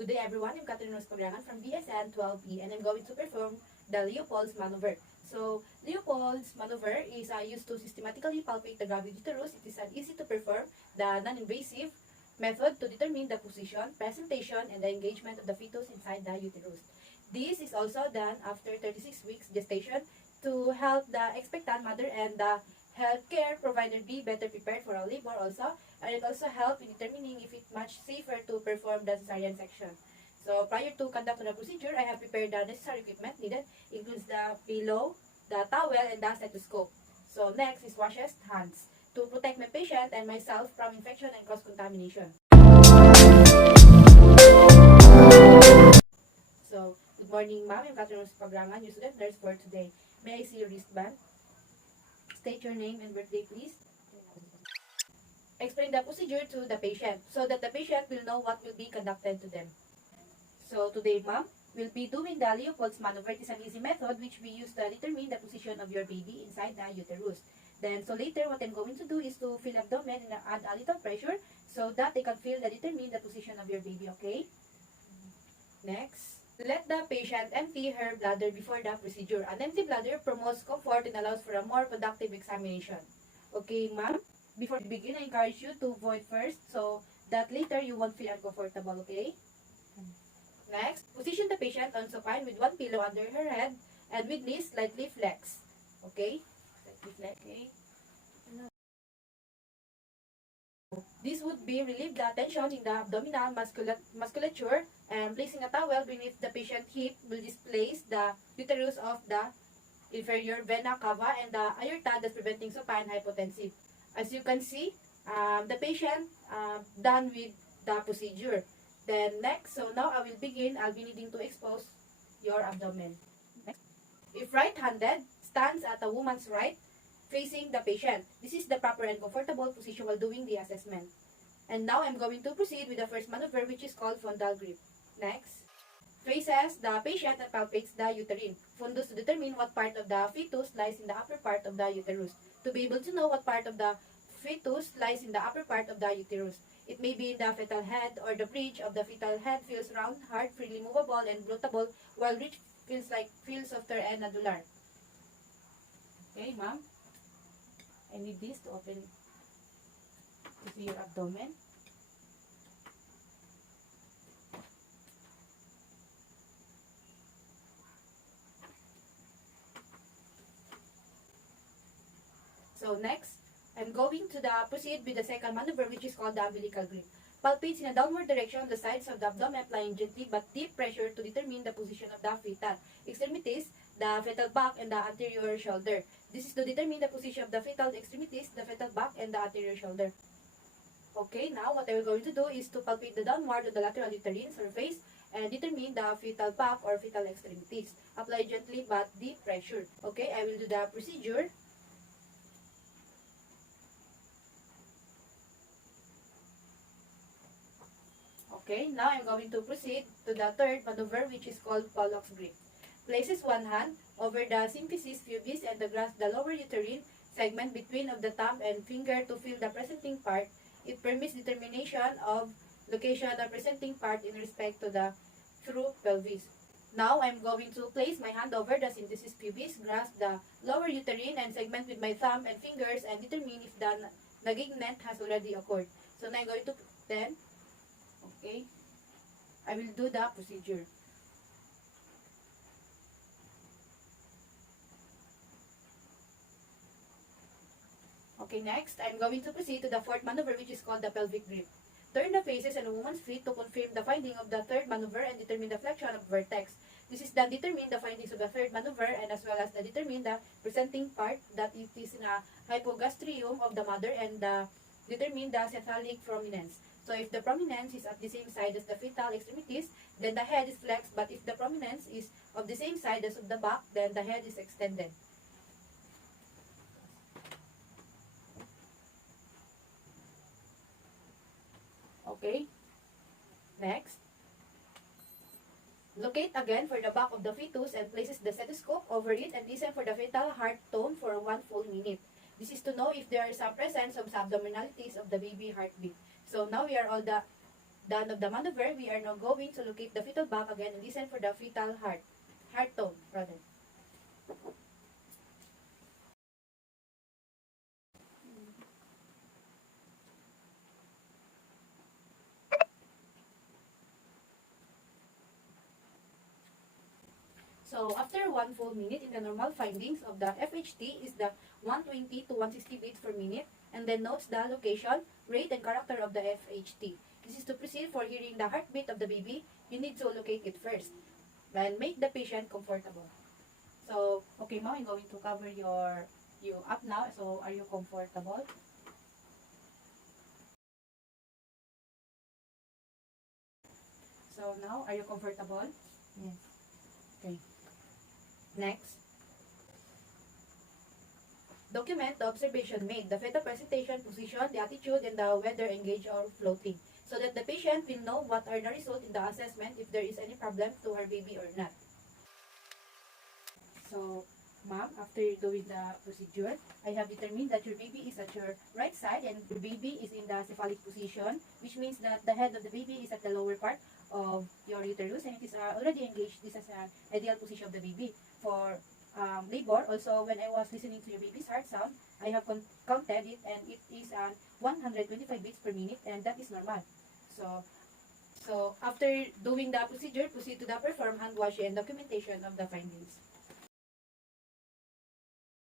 Good day everyone, I'm Catherine Pagrangan from BSN 12E and I'm going to perform the Leopolds maneuver. So, Leopolds maneuver is used to systematically palpate the gravid uterus. It is an easy to perform, the non-invasive method to determine the position, presentation, and the engagement of the fetus inside the uterus. This is also done after 36 weeks gestation to help the expectant mother and the healthcare provider be better prepared for a labor also, and it also help in determining if it's much safer to perform the cesarean section. So prior to conducting the procedure, I have prepared the necessary equipment needed, includes the pillow, the towel, and the stethoscope. So next is washes hands to protect my patient and myself from infection and cross-contamination. So, good morning ma'am, I'm Catherine Pagrangan, your student nurse for today. May I see your wristband? State your name and birthday please. Explain the procedure to the patient so that the patient will know what will be conducted to them. So today, ma'am, we'll be doing the Leopolds maneuver. It is an easy method which we use to determine the position of your baby inside the uterus. Then, so later, what I'm going to do is to feel abdomen and add a little pressure so that they can feel and determine the position of your baby, okay? Next, let the patient empty her bladder before the procedure. An empty bladder promotes comfort and allows for a more productive examination. Okay, ma'am? Before we begin, I encourage you to void first so that later you won't feel uncomfortable, okay? Next, position the patient on supine with one pillow under her head and with knees slightly flexed. Okay? Slightly flexed, okay? This would be relieve the tension in the abdominal musculature, and placing a towel beneath the patient's hip will displace the uterus of the inferior vena cava and the aorta that's preventing supine hypotensive. As you can see, the patient done with the procedure. Then next, so now I will begin. I'll be needing to expose your abdomen. Next. If right-handed, stands at a woman's right, facing the patient. This is the proper and comfortable position while doing the assessment. And now I'm going to proceed with the first maneuver, which is called frontal grip. Next. Faces the patient and palpates the uterine. Fundus to determine what part of the fetus lies in the upper part of the uterus. To be able to know what part of the fetus lies in the upper part of the uterus. It may be in the fetal head or the bridge of the fetal head feels round, hard, freely movable, and bloatable, while ridge feels softer and nodular. Okay, ma'am. I need this to open to see your abdomen. So next, I'm going to proceed with the second maneuver, which is called the umbilical grip. Palpates in a downward direction the sides of the abdomen, applying gently but deep pressure to determine the position of the fetal extremities, the fetal back, and the anterior shoulder. This is to determine the position of the fetal extremities, the fetal back, and the anterior shoulder. Okay, now what I'm going to do is to palpate the downward of the lateral uterine surface and determine the fetal back or fetal extremities. Apply gently but deep pressure. Okay, I will do the procedure. Okay, now I'm going to proceed to the third maneuver, which is called Pollock's grip. Places one hand over the symphysis pubis and grasp the lower uterine segment between of the thumb and finger to feel the presenting part. It permits determination of location of the presenting part in respect to the through pelvis. Now I'm going to place my hand over the symphysis pubis, grasp the lower uterine and segment with my thumb and fingers, and determine if the engagement has already occurred. So now I'm going to then. Okay, I will do the procedure. Okay, next, I'm going to proceed to the fourth maneuver, which is called the pelvic grip. Turn the faces and a woman's feet to confirm the finding of the third maneuver and determine the flexion of vertex. This is done determine the findings of the third maneuver and as well as the determine the presenting part that it is in a hypogastrium of the mother and determine the cephalic prominence. So if the prominence is at the same side as the fetal extremities, then the head is flexed. But if the prominence is of the same side as of the back, then the head is extended. Okay. Next. Locate again for the back of the fetus and places the stethoscope over it and listen for the fetal heart tone for 1 full minute. This is to know if there is some presence of subabdominalities of the baby heartbeat. So now we are all done of the maneuver, we are now going to locate the fetal back again and listen for the fetal heart tone, rather. So, after 1 full minute, in the normal findings of the FHT is the 120 to 160 beats per minute, and then notes the location, rate, and character of the FHT. This is to proceed for hearing the heartbeat of the baby. You need to locate it first and make the patient comfortable. So, okay, ma'am, I'm going to cover you up now. So, are you comfortable? So, now, are you comfortable? Yes. Okay. Next. Document the observation made, the fetal presentation, position, the attitude, and the whether engaged or floating, so that the patient will know what are the results in the assessment if there is any problem to her baby or not. So, ma'am, after doing the procedure, I have determined that your baby is at your right side and your baby is in the cephalic position, which means that the head of the baby is at the lower part of your uterus and it is already engaged. This is an ideal position of the baby for labor. Also, when I was listening to your baby's heart sound, I have counted it and it is 125 beats per minute, and that is normal. So, so after doing the procedure, proceed to the perform hand washing and documentation of the findings.